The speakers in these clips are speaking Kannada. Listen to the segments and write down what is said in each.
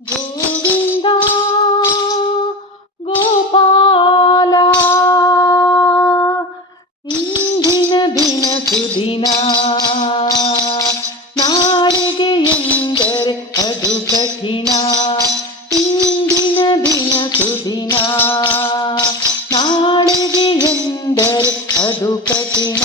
ಗೋವಿಂದ ಗೋಪಾಲ ಇಂದಿನ ದಿನ ಸುದಿನ ನಾಳೆಗೆ ಎಂದರೆ ಅದು ಕಠಿಣ. ಇಂದಿನ ದಿನ ಸುದಿನ ನಾಳೆಗೆ ಎಂದರೆ ಅದು ಕಠಿಣ.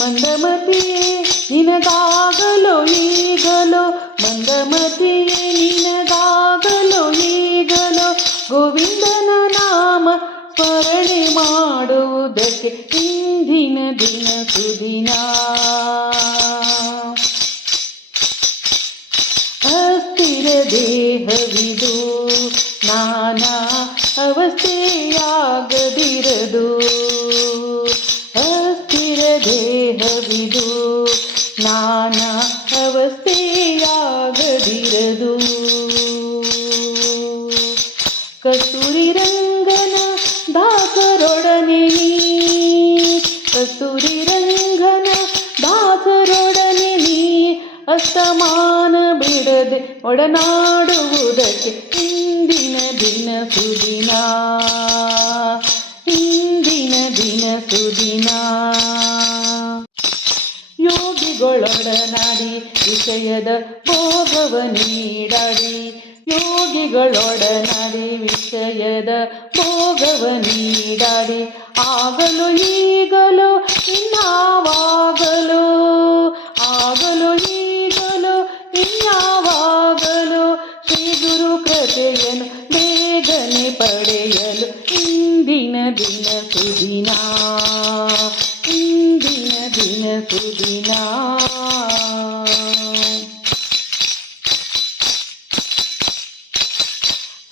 ಮಂದಮತಿಯೇ ನಿನಗಾಗಲೋ ಈಗಲೋ, ಮಂದಮತಿಯೇ ನಿನಗಾಗಲೋ ಈಗಲೋ, ಗೋವಿಂದನ ನಾಮ ಸ್ಮರಣೆ ಮಾಡುವುದಕ್ಕೆ ಇಂದಿನ ದಿನ ಸುದಿನ. ಅಸ್ಥಿರ ದೇಹವಿದು, ನಾನಾ ಅವಸ್ಥೆಯಾಗದಿರದು. ಅಸ್ಥಿರ ದೇಹವಿದು, ನಾನಾ ಅವಸ್ಥೆಯಾಗದಿರದು. ಕಸ್ತೂರಿ ರಂಗನ ದಾಸರೊಡನೆ ನೀ, ಕಸ್ತೂರಿ ರಂಗನ ದಾಸರೊಡನೆ ನೀ ಅಸ್ತಮಾನ ಬಿಡದೆ ಒಡನಾಡುವುದಕ್ಕೆ ಇಂದಿನ ದಿನ ಸುದಿನ. ಇಂದಿನ ದಿನ ಸುದಿನ. ಯೋಗಿಗಳೊಡನಾಡಿ ವಿಷಯದ ಭೋಗವ ನೀಡಾಡಿ, ಯೋಗಿಗಳೊಡನಾಡಿ ವಿಷಯದ ಭೋಗವ ನೀಡಾಡಿ, ಆಗಲು ಈಗಲೂ ಇನ್ನಾವಾಗಲು, ಆಗಲು ಈಗಲು ಇನ್ನಾವಾಗಲು ಶ್ರೀ ಗುರು ಕೃಪೆಯನ್ನು ಬೇಗನೆ ಪಡೆಯಲು ಇಂದಿನ ದಿನ ಸುದಿನ. ಇಂದಿನ ದಿನ ಸುದಿನ.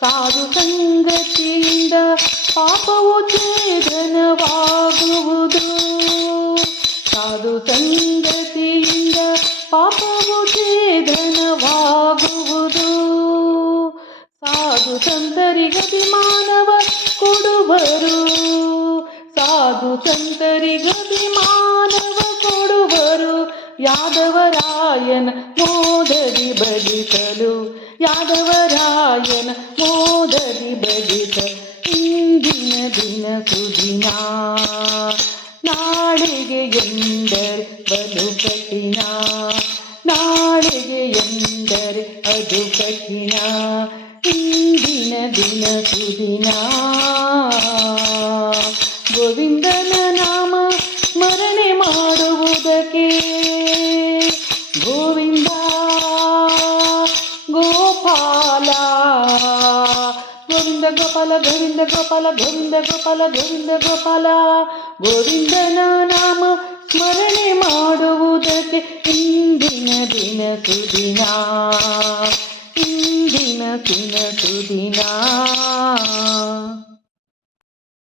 ಸಾಧು ಸಂಗತಿಯಿಂದ ಪಾಪವು ಛೇದನವಾಗುವುದು, ಸಾಧು ಸಂಗತಿಯಿಂದ ಪಾಪವು ಛೇದನವಾಗುವುದು. ಸಾಧು ಸಂತರಿಗತಿ ಮಾನವ ಕೊಡುವರು, ಸಾಧು ಸಂತರಿಗತಿ ಮಾನವ ಕೊಡುವರು. ಯಾದವರಾಯನ ಮೋದದಿ ಬಡಿಸಲು, ಯಾದವರಾಯನ ಮೋದದಿ ಬಡಿಸಲು ಇಂದಿನ ದಿನ ಸುದಿನ. ನಾಳೆಗೆ ಎಂದರೆ ಬಲು ಕಠಿಣ, ನಾಳೆಗೆ ಎಂದರೆ ಅದು ಕಠಿಣ. ಇಂದಿನ ದಿನ ಸುದಿನ. ಗೋವಿಂದನ ನಾಮ ಸ್ಮರಣೆ ಮಾಡುವುದಕ್ಕೆ, ಗೋವಿಂದ ಗೋಪಾಲ, ಗೋವಿಂದ ಗೋಪಾಲ ಗೋವಿಂದ ಗೋಪಾಲ ಗೋವಿಂದ ಗೋಪಾಲ ಗೋವಿಂದ ಗೋಪಾಲ. ಗೋವಿಂದನ ನಾಮ ಸ್ಮರಣೆ ಮಾಡುವುದಕ್ಕೆ ಇಂದಿನ ದಿನ ಸುದಿನ.